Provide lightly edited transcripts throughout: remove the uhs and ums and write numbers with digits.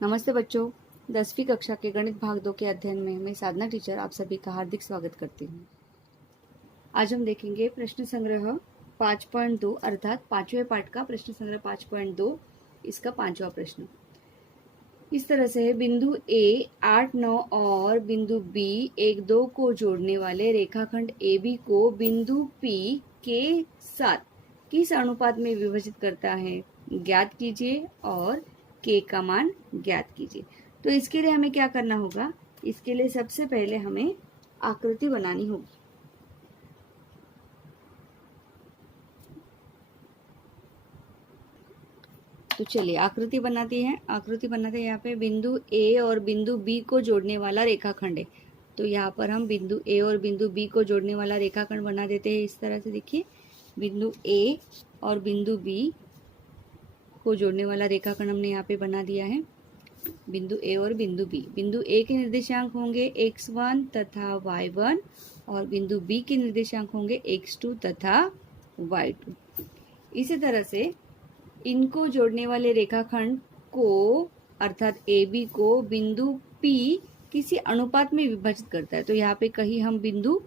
नमस्ते बच्चों, 10वीं कक्षा के गणित भाग 2 के अध्ययन में मैं साधना टीचर आप सभी का हार्दिक स्वागत करती हूँ। आज हम देखेंगे प्रश्न संग्रह 5.2 अर्थात 5वें पाठ का प्रश्न संग्रह 5.2, इसका 5वां प्रश्न। इस तरह से बिंदु ए 8, 9 और बिंदु बी 1, 2 को जोड़ने वाले रेखाखंड ए बी को बिंदु पी के साथ किस अनुपात में विभाजित करता है, ज्ञात कीजिए और के का मान ज्ञात कीजिए। तो इसके लिए हमें क्या करना होगा, इसके लिए सबसे पहले हमें आकृति बनानी होगी। तो चलिए आकृति बनाते हैं। यहाँ पे बिंदु ए और बिंदु बी को जोड़ने वाला रेखाखंड है। तो यहाँ पर हम बिंदु ए और बिंदु बी को जोड़ने वाला रेखाखंड बना देते हैं। इस तरह से देखिए, बिंदु ए और बिंदु बी को जोड़ने वाला रेखाखंड हमने यहाँ पे बना दिया है। बिंदु ए और बिंदु बी, बिंदु ए के निर्देशांक होंगे x1 तथा y1 और बिंदु बी के निर्देशांक होंगे x2 तथा y2। इसी तरह से इनको जोड़ने वाले रेखाखंड को अर्थात ए बी को बिंदु पी किसी अनुपात में विभाजित करता है। तो यहाँ पे कहीं हम बिंदु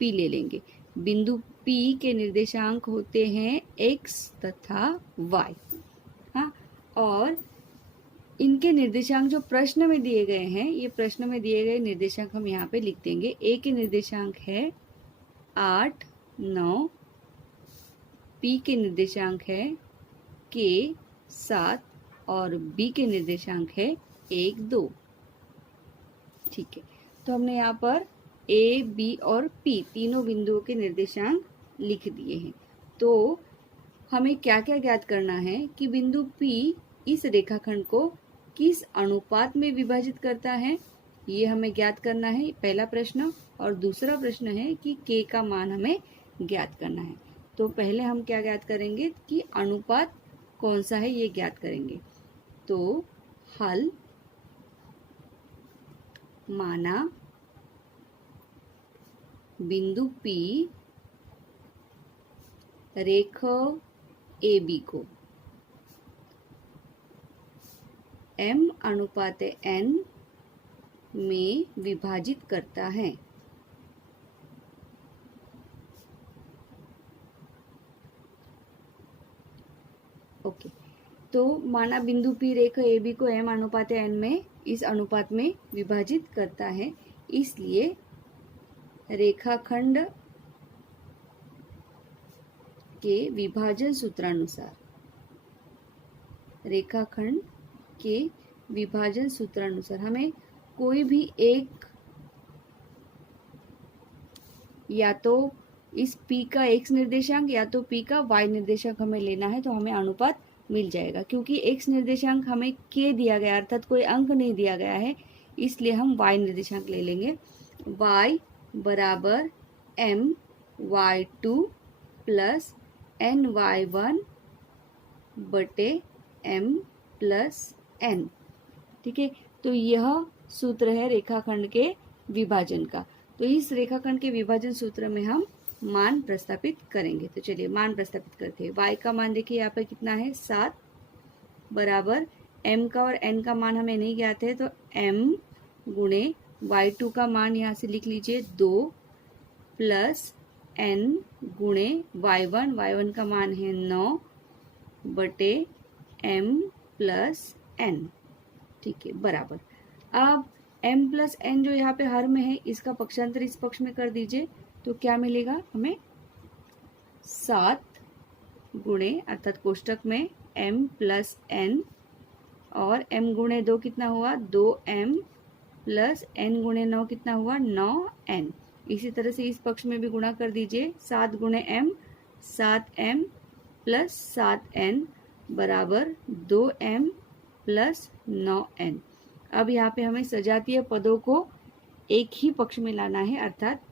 पी ले लेंगे। बिंदु पी के निर्देशांक होते हैं x तथा y। हाँ, और इनके निर्देशांक जो प्रश्न में दिए गए हैं, ये प्रश्न में दिए गए निर्देशांक हम यहाँ पे लिख देंगे। ए के निर्देशांक है 8, 9, पी के निर्देशांक है के 7 और बी के निर्देशांक है 1, 2। ठीक है, तो हमने यहाँ पर ए, बी और पी तीनों बिंदुओं के निर्देशांक लिख दिए हैं। तो हमें क्या क्या ज्ञात करना है कि बिंदु पी इस रेखाखंड को किस अनुपात में विभाजित करता है, ये हमें ज्ञात करना है, पहला प्रश्न। और दूसरा प्रश्न है कि के का मान हमें ज्ञात करना है। तो पहले हम क्या ज्ञात करेंगे कि अनुपात कौन सा है, ये ज्ञात करेंगे। तो हल माना बिंदु पी रेखा ए बी को m अनुपात n में विभाजित करता है। ओके, तो माना बिंदु P रेखा ए बी को m अनुपात n में इस अनुपात में विभाजित करता है, इसलिए रेखाखंड के विभाजन सूत्रानुसार हमें कोई भी एक, या तो इस P का x निर्देशांक या तो P का y निर्देशांक हमें लेना है, तो हमें अनुपात मिल जाएगा। क्योंकि x निर्देशांक हमें k दिया गया, अर्थात कोई अंक नहीं दिया गया है, इसलिए हम y निर्देशांक ले लेंगे। y बराबर m y2 plus n y1 बटे m प्लस n। ठीक है, तो यह सूत्र है रेखाखंड के विभाजन का। तो इस रेखाखंड के विभाजन सूत्र में हम मान प्रस्तापित करेंगे। तो चलिए मान प्रस्तापित करते हैं। y का मान देखिए यहाँ पर कितना है, 7 बराबर m का और n का मान हमें नहीं ज्ञात है, तो m गुणे y2 का मान यहाँ से लिख लीजिए 2 प्लस n गुणे y1 का मान है 9 बटे m प्लस n। ठीक है, बराबर। अब m प्लस n जो यहाँ पे हर में है, इसका पक्षांतर इस पक्ष में कर दीजिए, तो क्या मिलेगा हमें, 7 गुणे अर्थात कोष्टक में m प्लस n और m गुणे 2 कितना हुआ, 2m प्लस n गुणे 9 कितना हुआ, 9n। इसी तरह से इस पक्ष में भी गुणा कर दीजिए, 7 गुणे m 7m प्लस 7n बराबर 2m प्लस 9n। अब यहाँ पे हमें सजातीय पदों को एक ही पक्ष में लाना है, अर्थात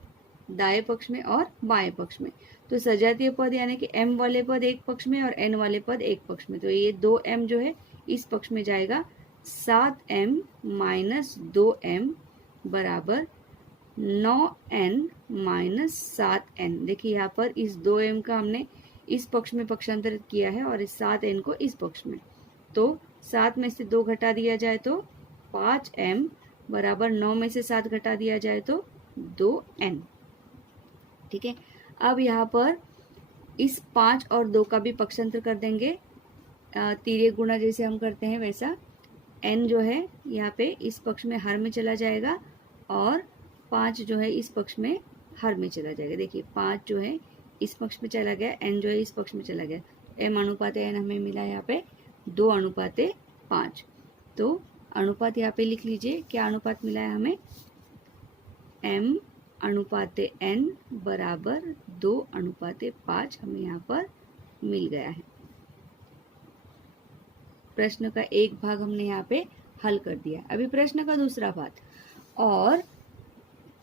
दाएं पक्ष में और बाएं पक्ष में। तो सजातीय पद यानी कि m वाले पद एक पक्ष में और n वाले पद एक पक्ष में। तो ये 2m जो है इस पक्ष में जाएगा, 7m माइनस 2m बराबर 9n माइनस 7n। देखिए यहाँ पर इस 2m का हमने इस पक्ष में पक्षांतरित किया है और इस 7n को इस पक्ष में। तो 7 में से 2 घटा दिया जाए तो 5m बराबर 9 में से 7 घटा दिया जाए तो 2n। ठीक है, अब यहाँ पर इस 5 और 2 का भी पक्षांतर कर देंगे, तिर्यक गुणा जैसे हम करते हैं वैसा। n जो है यहाँ पे इस पक्ष में हर में चला जाएगा और 5 जो है इस पक्ष में हर में चला जाएगा। देखिए 5 जो है इस पक्ष में चला गया, n जो है इस पक्ष में चला गया, m अनुपात n हमें मिला यहाँ पे 2 अनुपात 5। तो अनुपात यहाँ पे लिख लीजिए, क्या अनुपात मिला है हमें, m अनुपात n बराबर 2 अनुपात 5 हमें यहाँ पर मिल गया है। प्रश्न का एक भाग हमने यहाँ पे हल कर दिया। अभी प्रश्न का दूसरा भाग, और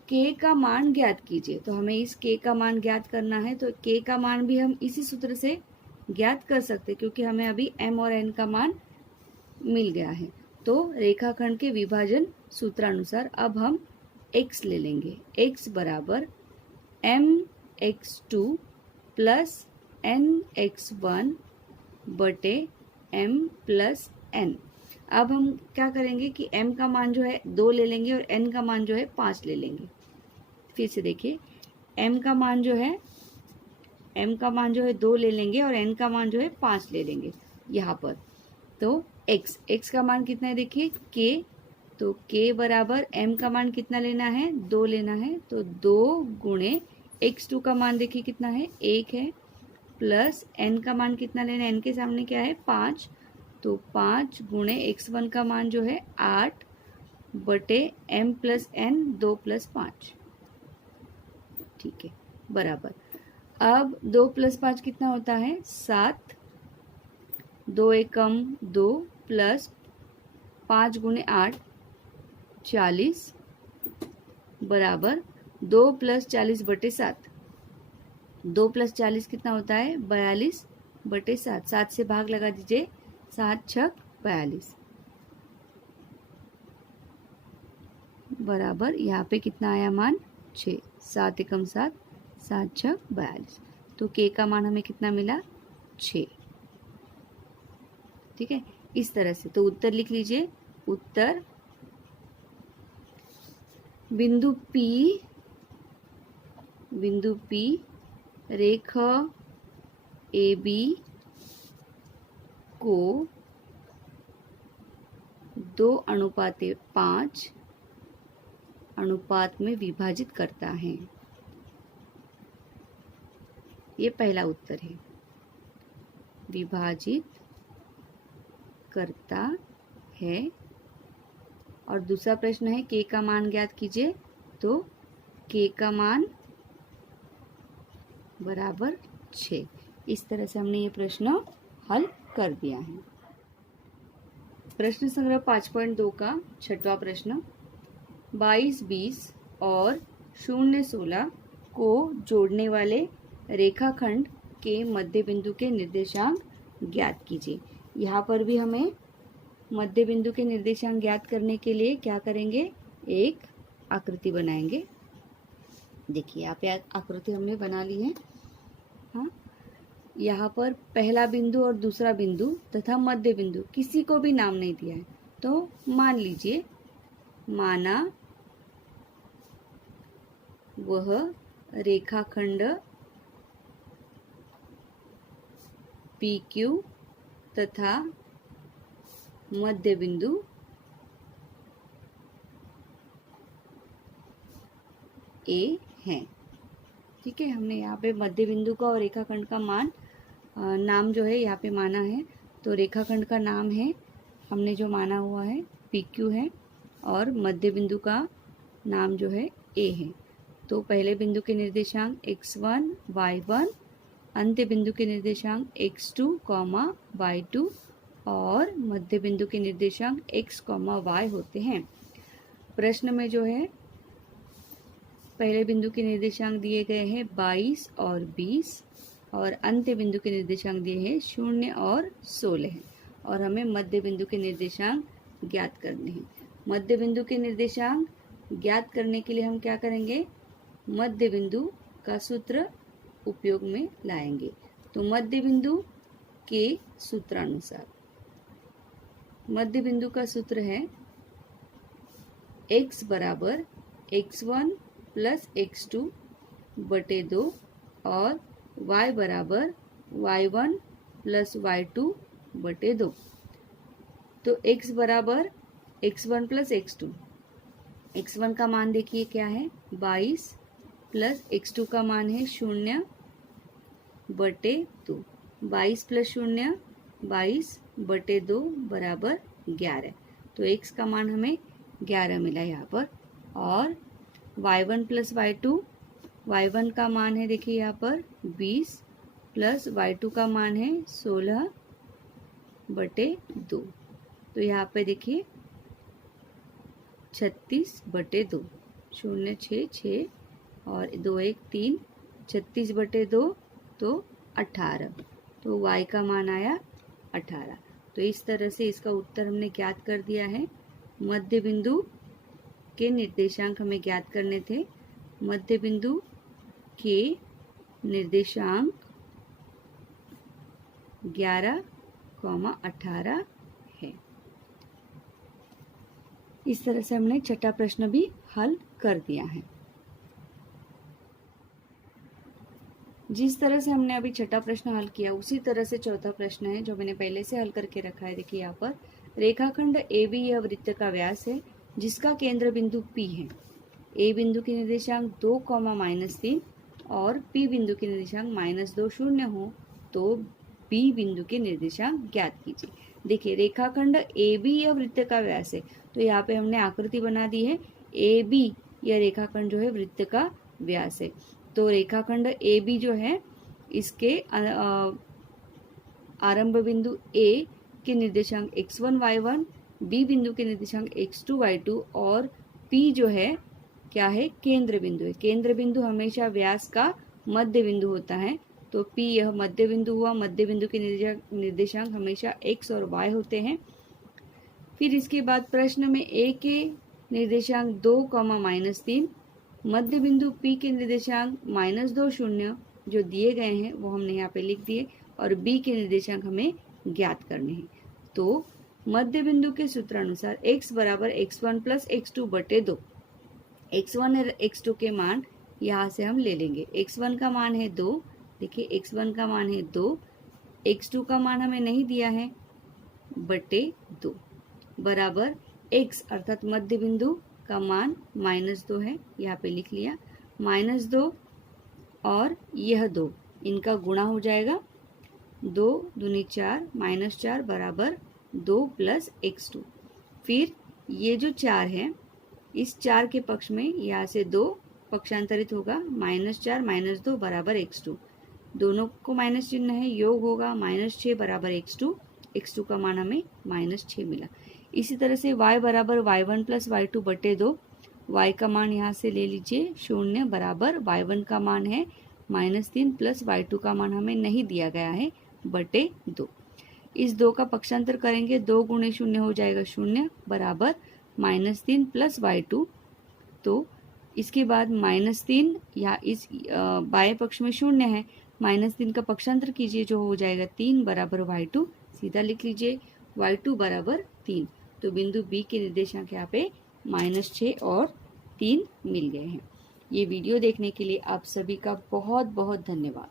k का मान ज्ञात कीजिए। तो हमें इस k का मान ज्ञात करना है, तो k का मान भी हम इसी सूत्र से ज्ञात कर सकते क्योंकि हमें अभी m और n का मान मिल गया है। तो रेखाखंड के विभाजन सूत्रानुसार अब हम x ले लेंगे। x बराबर mx2 प्लस nx1 बटे m प्लस n। अब हम क्या करेंगे कि m का मान जो है 2 ले लेंगे और n का मान जो है 5 ले लेंगे। फिर से देखिए, m का मान जो है 2 ले लेंगे और n का मान जो है 5 ले लेंगे यहाँ पर। तो x का मान कितना है, देखिए k, तो k बराबर m का मान कितना लेना है, 2 लेना है, तो 2 गुणे x2 का मान देखिए कितना है, 1 है, प्लस n का मान कितना लेना है, n के सामने क्या है 5, तो 5 गुणे x1 का मान जो है 8 बटे m प्लस n 2 प्लस 5। ठीक है, बराबर। अब 2 प्लस 5 कितना होता है, 7, 2 एकम 2 प्लस 5 गुणे 8 40 बराबर 2 प्लस 40 बटे 7। 2 प्लस 40 कितना होता है, 42 बटे 7। 7 से भाग लगा दीजिए, 7 छक 42 बराबर यहाँ पे कितना आया मान, 6। 7 एकम 7, 7 छक 42। तो k का मान हमें कितना मिला, 6। ठीक है, इस तरह से। तो उत्तर लिख लीजिए, उत्तर बिंदु P रेखा AB को 2 अनुपात 5 अनुपात में विभाजित करता है। ये पहला उत्तर है, विभाजित करता है। और दूसरा प्रश्न है k का मान ज्ञात कीजिए। तो k का मान बराबर 6। इस तरह से हमने ये प्रश्न हल कर दिया है। प्रश्न संग्रह 5.2 का छठवां प्रश्न, 22, 20 और 0, 16 को जोड़ने वाले रेखाखंड के मध्य बिंदु के निर्देशांक ज्ञात कीजिए। यहाँ पर भी हमें मध्य बिंदु के निर्देशांक ज्ञात करने के लिए क्या करेंगे, एक आकृति बनाएंगे। देखिए यहाँ पे आकृति हमने बना ली है। हाँ, यहाँ पर पहला बिंदु और दूसरा बिंदु तथा मध्य बिंदु किसी को भी नाम नहीं दिया है। तो मान लीजिए, माना वह रेखाखंड PQ तथा मध्य बिंदु A है। ठीक है, हमने यहाँ पे मध्य बिंदु का और रेखाखंड का मान नाम जो है यहाँ पे माना है। तो रेखाखंड का नाम है, हमने जो माना हुआ है PQ है, और मध्य बिंदु का नाम जो है A है। तो पहले बिंदु के निर्देशांक x1, y1, अंत्य बिंदु के निर्देशांक x2, y2 और मध्य बिंदु के निर्देशांक x, y होते हैं। प्रश्न में जो है पहले बिंदु के निर्देशांक दिए गए हैं 22 और 20 और अंत्य बिंदु के निर्देशांक दिए हैं 0 और 16 हैं, और हमें मध्य बिंदु के निर्देशांक ज्ञात करने हैं। मध्य बिंदु के निर्देशांक ज्ञात करने के लिए हम क्या करेंगे, मध्य बिंदु का सूत्र उपयोग में लाएंगे। तो मध्य बिंदु के सूत्रानुसार मध्य बिंदु का सूत्र है x बराबर x1 प्लस x2 बटे 2 और y बराबर y1 प्लस y2 बटे 2। तो x बराबर x1 प्लस x2, x1 का मान देखिए क्या है 22 प्लस x2 का मान है 0 बटे 2। 22 प्लस 0 22 बटे 2 बराबर 11। तो x का मान हमें 11 मिला यहाँ पर। और y1 प्लस y2, y1 का मान है देखिए यहाँ पर 20 प्लस y2 का मान है 16 बटे 2। तो यहाँ पे देखिए 36 बटे 2, 0 6 6 और 2 1 3, 36 बटे 2 तो 18। तो y का मान आया 18। तो इस तरह से इसका उत्तर हमने ज्ञात कर दिया है। मध्य बिंदु के निर्देशांक हमें ज्ञात करने थे। मध्य बिंदु के निर्देशांक 11,18 है। इस तरह से हमने छठा प्रश्न भी हल कर दिया है। जिस तरह से हमने अभी छठा प्रश्न हल किया उसी तरह से चौथा प्रश्न है जो मैंने पहले से हल करके रखा है। देखिए यहाँ पर रेखाखंड AB यह वृत्त का व्यास है जिसका केंद्र बिंदु P है। A बिंदु के निर्देशांक 2, -3 और P बिंदु के निर्देशांक -2, 0 हो तो B बिंदु के निर्देशांक ज्ञात कीजिए। देखिए रेखाखंड AB यह वृत्त का व्यास है, तो यहाँ पे हमने आकृति बना दी है। AB यह रेखाखंड जो है वृत्त का व्यास है। तो रेखाखंड AB जो है इसके आरंभ बिंदु A के निर्देशांक x1 y1, B बिंदु के निर्देशांक x2 y2 और P जो है क्या है केंद्र बिंदु है। केंद्र बिंदु हमेशा व्यास का मध्य बिंदु होता है, तो P यह मध्य बिंदु हुआ। मध्य बिंदु के निर्देशांक हमेशा x और y होते हैं। फिर इसके बाद प्रश्न में A के निर्देशांक 2, -3, मध्य बिंदु P के निर्देशांक -2, 0 जो दिए गए हैं वो हमने यहाँ पे लिख दिए और B के निर्देशांक हमें ज्ञात करने हैं। तो मध्य बिंदु के सूत्रानुसार x बराबर x1 प्लस x2 बटे 2। x1 और x2 के मान यहाँ से हम ले लेंगे। x1 का मान है 2, देखिए x1 का मान है 2, x2 का मान हमें नहीं दिया है बटे 2 बराबर x अर्थात मध्य बिंदु का मान -2 है, यहाँ पे लिख लिया। -2 और यह 2 इनका गुणा हो जाएगा, 2 दूनी 4, -4 बराबर 2 प्लस x2। फिर ये जो 4 है इस 4 के पक्ष में यहाँ से 2 पक्षांतरित होगा, -4 -2 बराबर x2। दोनों को माइनस चिन्ह है, योग होगा -6 बराबर x2। x2 का मान हमें -6 मिला। इसी तरह से y बराबर y1 प्लस y2 बटे 2। y का मान यहाँ से ले लीजिए 0 बराबर y1 का मान है -3 प्लस y2 का मान हमें नहीं दिया गया है बटे 2। इस 2 का पक्षांतर करेंगे, 2 गुणे 0 हो जाएगा 0 बराबर -3 प्लस y2। तो इसके बाद -3 या इस बाएं पक्ष में 0 है, -3 का पक्षांतर कीजिए जो हो जाएगा 3 बराबर y2। सीधा लिख लीजिए y2 बराबर 3। तो बिंदु B के निर्देशांक यहाँ पे -6 और 3 मिल गए हैं। ये वीडियो देखने के लिए आप सभी का बहुत बहुत धन्यवाद।